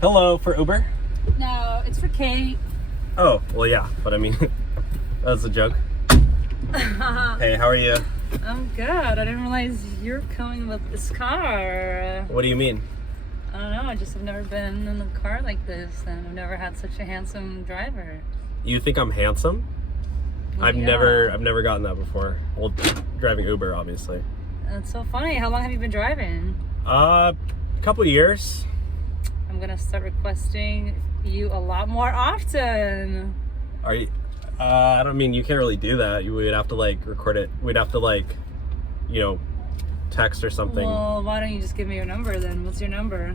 Hello, for Uber? No, it's for Kate. Oh, well, yeah, but I mean, that's a joke. Hey, how are you? I'm good. I didn't realize you're coming with this car. What do you mean? I don't know. I just have never been in a car like this, and I've never had such a handsome driver. You think I'm handsome? Well, I've never gotten that before. Well, driving Uber, obviously. That's so funny. How long have you been driving? Couple years. I'm gonna start requesting you a lot more often. Are you? I don't mean you can't really do that. You would have to like record it. We'd have to like, you know, text or something. Well, why don't you just give me your number then? What's your number?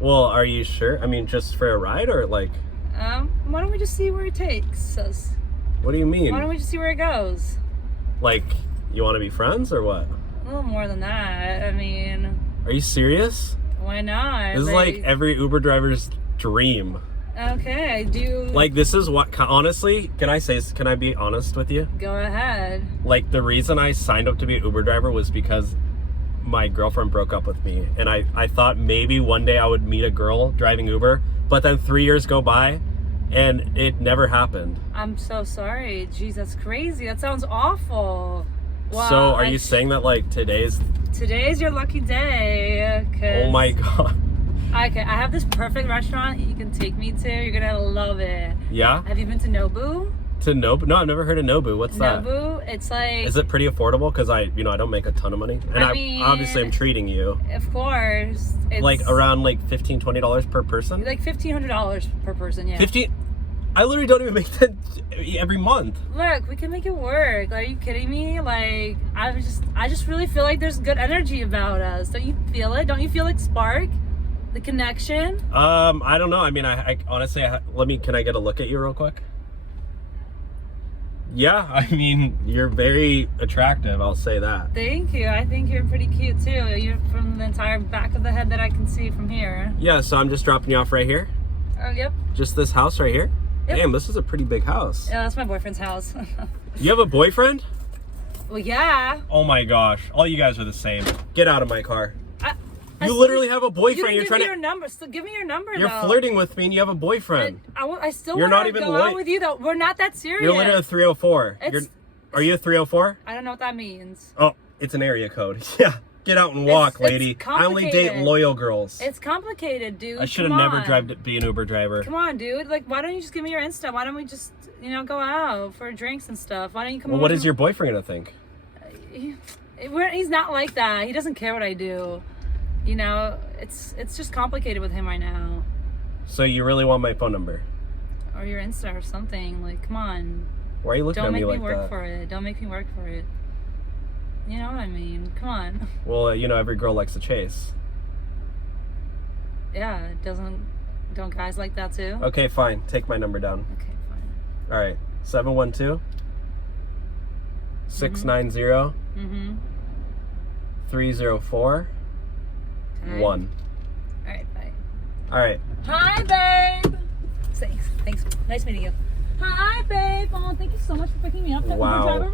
Well, are you sure? I mean, just for a ride or like? Why don't we just see where it takes us? What do you mean? Why don't we just see where it goes? Like, you want to be friends or what? A little more than that. I mean, Are you serious? why not? This is like every Uber driver's dream. Okay, do you... Like, this is what, honestly, can I be honest with you? Go ahead. Like, the reason I signed up to be an Uber driver was because my girlfriend broke up with me. And I thought maybe one day I would meet a girl driving Uber, but then 3 years go by and it never happened. I'm so sorry. Jeez, that's crazy. That sounds awful. Wow, So are you saying that like today's your lucky day? 'Cause oh my god. Okay, I have this perfect restaurant you can take me to. You're gonna love it. Yeah? Have you been to Nobu? To Nobu? No, I've never heard of Nobu. What's that? Nobu, it's like... Is it pretty affordable? Because I don't make a ton of money. And I mean, obviously I'm treating you. Of course. It's Like around like $15-20 per person? like $1,500 per person, yeah. 15? I literally don't even make that every month. Look, we can make it work. Are you kidding me? Like, I just really feel like there's good energy about us. Don't you feel it? Don't you feel like spark? The connection? I don't know. I mean, I honestly, can I get a look at you real quick? Yeah, I mean, you're very attractive, I'll say that. Thank you. I think you're pretty cute too. You're from the entire back of the head that I can see from here. Yeah, so I'm just dropping you off right here? Yep. Just this house right here? Yep. Damn, this is a pretty big house. Yeah, that's my boyfriend's house. You have a boyfriend? Well, yeah. Oh my gosh, all you guys are the same. Get out of my car. I You literally have a You boyfriend. didn't You're give trying me to. your number. So give me your number. You're though. flirting with me and you have a boyfriend. I still You're want not to even go out with you though. We're not that serious. You're literally a 304. Are you a 304? I don't know what that means. Oh, it's an area code. Yeah. Get out and walk, lady. I only date complicated. loyal girls. It's complicated, dude. I should have never tried to be an Uber driver. Come on, dude. Like, why don't you just give me your Insta? Why don't we just, go out for drinks and stuff? Why don't you come Well, over? what is your boyfriend gonna think? He's not like that. He doesn't care what I do. It's just complicated with him right now. So you really want my phone number? Or your Insta or something. Like, come on. Why are you looking at me like that? Don't make me work for it. Don't make me work for it. You know what I mean? Come on. Well, every girl likes to chase. Yeah, don't guys like that too? Okay, fine. Take my number down. Okay, fine. All right. 712 690 304 Okay. 1. All right, bye. All right. Hi, babe. Thanks. Nice meeting you. Hi, babe. Oh, thank you so much for picking me up. That Uber Wow. driver